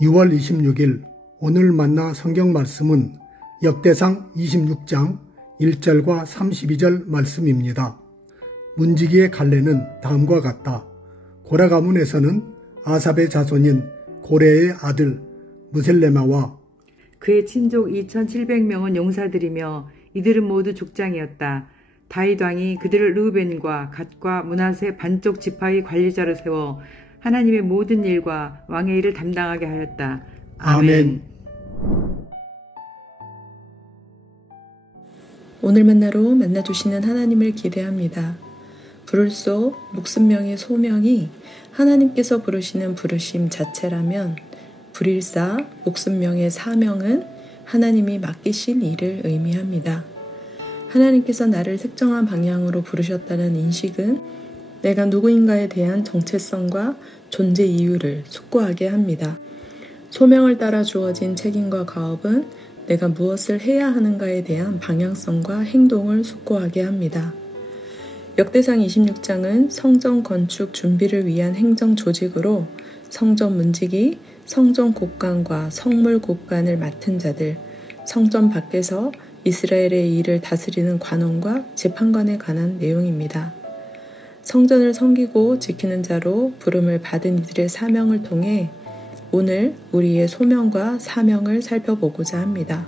2월 26일 오늘 만나 성경 말씀은 역대상 26장 1절과 32절 말씀입니다. 문지기의 갈래는 다음과 같다. 고라 가문에서는 아삽의 자손인 고레의 아들 무셀레마와 그의 친족 2700명은 용사들이며 이들은 모두 족장이었다. 다윗 왕이 그들을 르우벤과 갓과 므낫세 반쪽 지파의 관리자로 세워 하나님의 모든 일과 왕의 일을 담당하게 하였다. 아멘. 오늘 만나로 만나주시는 하나님을 기대합니다. 부를소 목숨명의 소명이 하나님께서 부르시는 부르심 자체라면 불일사 목숨명의 사명은 하나님이 맡기신 일을 의미합니다. 하나님께서 나를 특정한 방향으로 부르셨다는 인식은 내가 누구인가에 대한 정체성과 존재 이유를 숙고하게 합니다. 소명을 따라 주어진 책임과 가업은 내가 무엇을 해야 하는가에 대한 방향성과 행동을 숙고하게 합니다. 역대상 26장은 성전 건축 준비를 위한 행정 조직으로 성전 문지기, 성전 곳간과 성물 곳간을 맡은 자들, 성전 밖에서 이스라엘의 일을 다스리는 관원과 재판관에 관한 내용입니다. 성전을 섬기고 지키는 자로 부름을 받은 이들의 사명을 통해 오늘 우리의 소명과 사명을 살펴보고자 합니다.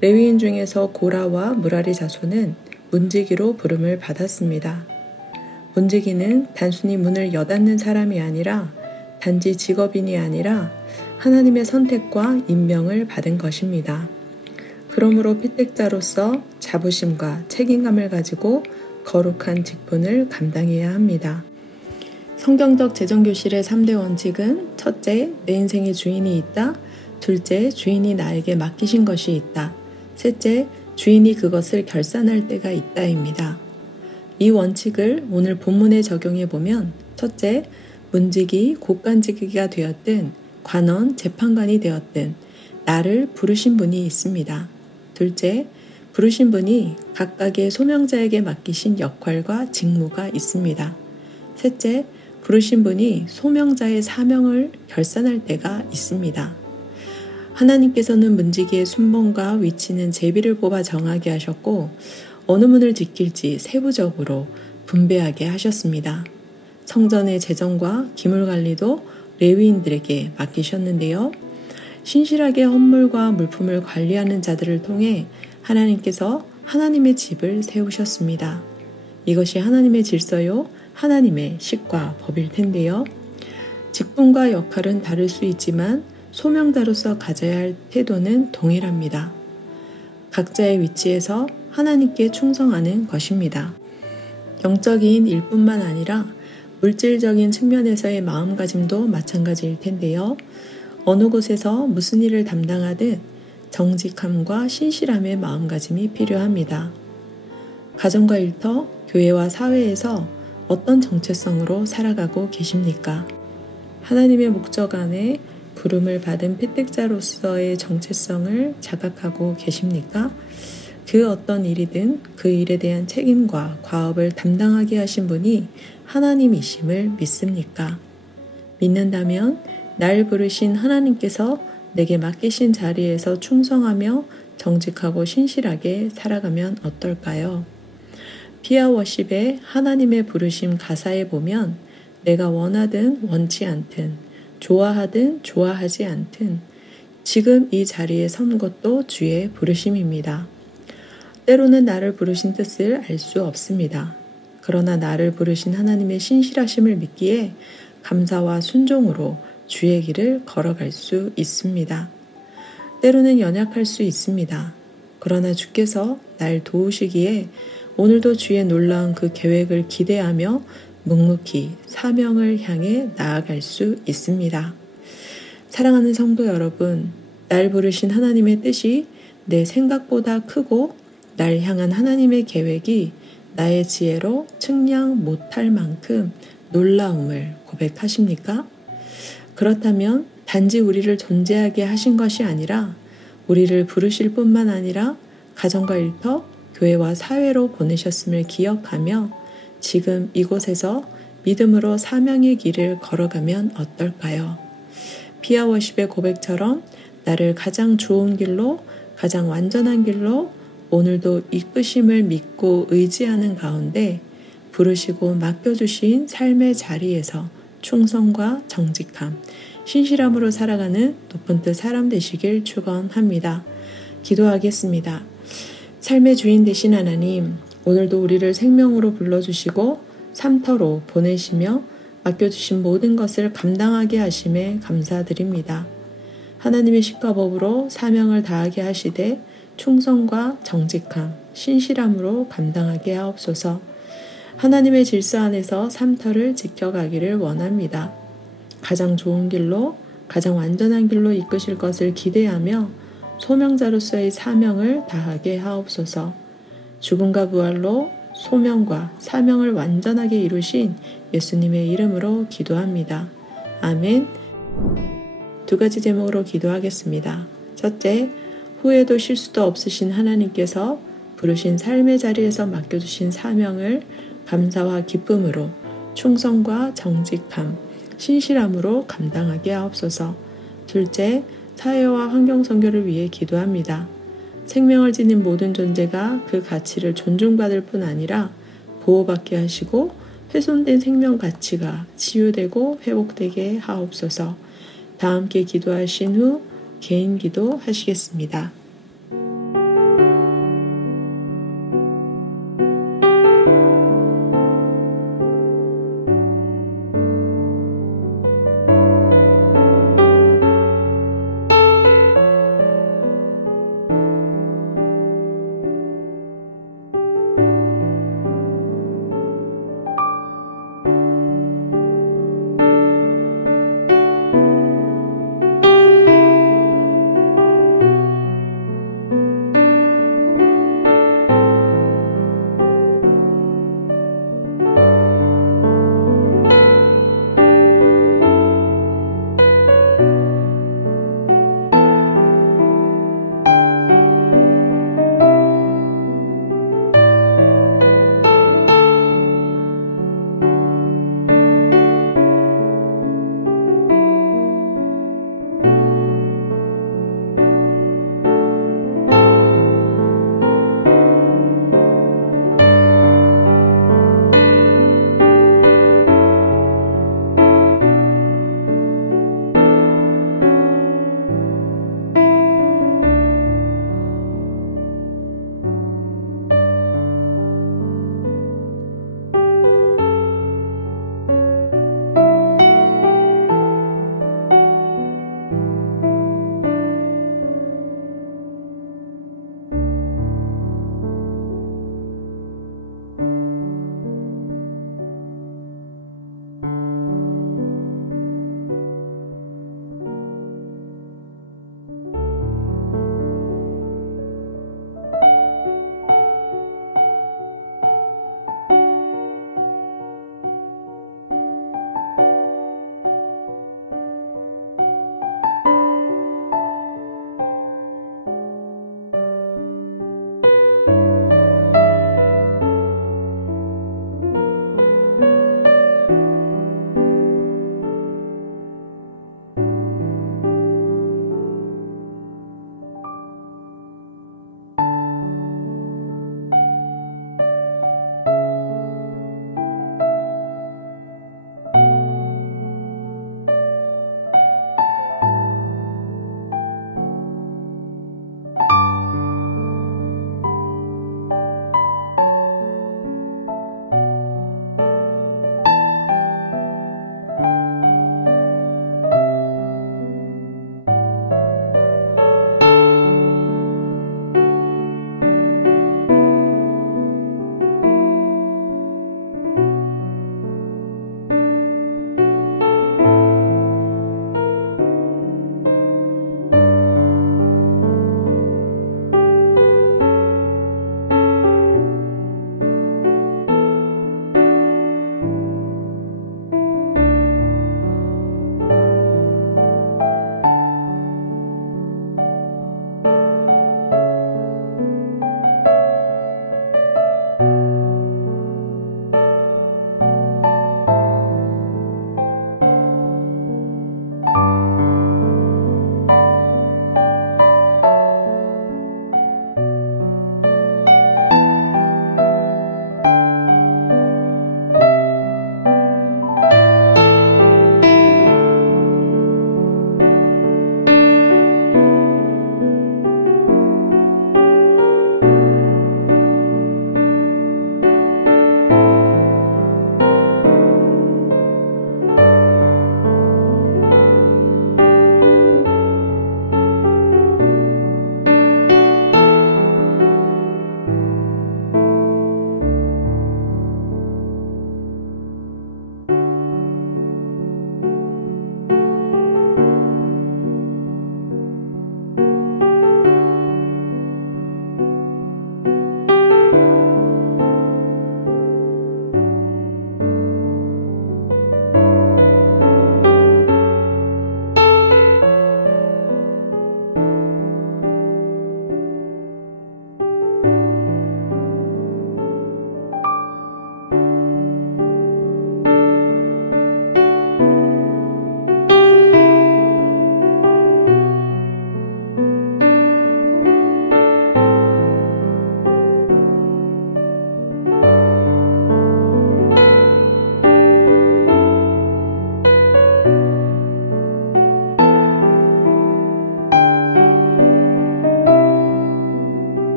레위인 중에서 고라와 무라리 자손은 문지기로 부름을 받았습니다. 문지기는 단순히 문을 여닫는 사람이 아니라 단지 직업인이 아니라 하나님의 선택과 임명을 받은 것입니다. 그러므로 피택자로서 자부심과 책임감을 가지고 거룩한 직분을 감당해야 합니다. 성경적 재정교실의 3대 원칙은 첫째, 내 인생의 주인이 있다. 둘째, 주인이 나에게 맡기신 것이 있다. 셋째, 주인이 그것을 결산할 때가 있다입니다. 이 원칙을 오늘 본문에 적용해 보면 첫째, 문지기, 곳간지기가 되었든 관원, 재판관이 되었든 나를 부르신 분이 있습니다. 둘째, 부르신 분이 각각의 소명자에게 맡기신 역할과 직무가 있습니다. 셋째, 부르신 분이 소명자의 사명을 결산할 때가 있습니다. 하나님께서는 문지기의 순번과 위치는 제비를 뽑아 정하게 하셨고 어느 문을 지킬지 세부적으로 분배하게 하셨습니다. 성전의 재정과 기물관리도 레위인들에게 맡기셨는데요. 신실하게 헌물과 물품을 관리하는 자들을 통해 하나님께서 하나님의 집을 세우셨습니다. 이것이 하나님의 질서요, 하나님의 식과 법일 텐데요. 직분과 역할은 다를 수 있지만 소명자로서 가져야 할 태도는 동일합니다. 각자의 위치에서 하나님께 충성하는 것입니다. 영적인 일뿐만 아니라 물질적인 측면에서의 마음가짐도 마찬가지일 텐데요. 어느 곳에서 무슨 일을 담당하든 정직함과 신실함의 마음가짐이 필요합니다. 가정과 일터, 교회와 사회에서 어떤 정체성으로 살아가고 계십니까? 하나님의 목적 안에 부름을 받은 피택자로서의 정체성을 자각하고 계십니까? 그 어떤 일이든 그 일에 대한 책임과 과업을 담당하게 하신 분이 하나님이심을 믿습니까? 믿는다면 날 부르신 하나님께서 내게 맡기신 자리에서 충성하며 정직하고 신실하게 살아가면 어떨까요? 피아 워십의 하나님의 부르심 가사에 보면 내가 원하든 원치 않든 좋아하든 좋아하지 않든 지금 이 자리에 선 것도 주의 부르심입니다. 때로는 나를 부르신 뜻을 알 수 없습니다. 그러나 나를 부르신 하나님의 신실하심을 믿기에 감사와 순종으로 주의 길을 걸어갈 수 있습니다. 때로는 연약할 수 있습니다. 그러나 주께서 날 도우시기에 오늘도 주의 놀라운 그 계획을 기대하며 묵묵히 사명을 향해 나아갈 수 있습니다. 사랑하는 성도 여러분, 날 부르신 하나님의 뜻이 내 생각보다 크고 날 향한 하나님의 계획이 나의 지혜로 측량 못할 만큼 놀라움을 고백하십니까? 그렇다면 단지 우리를 존재하게 하신 것이 아니라 우리를 부르실 뿐만 아니라 가정과 일터, 교회와 사회로 보내셨음을 기억하며 지금 이곳에서 믿음으로 사명의 길을 걸어가면 어떨까요? 피아워십의 고백처럼 나를 가장 좋은 길로, 가장 완전한 길로 오늘도 이끄심을 믿고 의지하는 가운데 부르시고 맡겨주신 삶의 자리에서 충성과 정직함, 신실함으로 살아가는 높은 뜻 사람 되시길 축원합니다. 기도하겠습니다. 삶의 주인 되신 하나님, 오늘도 우리를 생명으로 불러주시고 삼터로 보내시며 맡겨주신 모든 것을 감당하게 하심에 감사드립니다. 하나님의 십과 법으로 사명을 다하게 하시되 충성과 정직함, 신실함으로 감당하게 하옵소서. 하나님의 질서 안에서 삼터를 지켜가기를 원합니다. 가장 좋은 길로, 가장 완전한 길로 이끄실 것을 기대하며 소명자로서의 사명을 다하게 하옵소서. 죽음과 부활로 소명과 사명을 완전하게 이루신 예수님의 이름으로 기도합니다. 아멘. 두 가지 제목으로 기도하겠습니다. 첫째, 후회도 실수도 없으신 하나님께서 부르신 삶의 자리에서 맡겨주신 사명을 감사와 기쁨으로 충성과 정직함, 신실함으로 감당하게 하옵소서. 둘째, 사회와 환경 선교를 위해 기도합니다. 생명을 지닌 모든 존재가 그 가치를 존중받을 뿐 아니라 보호받게 하시고 훼손된 생명 가치가 치유되고 회복되게 하옵소서. 다 함께 기도하신 후 개인 기도 하시겠습니다.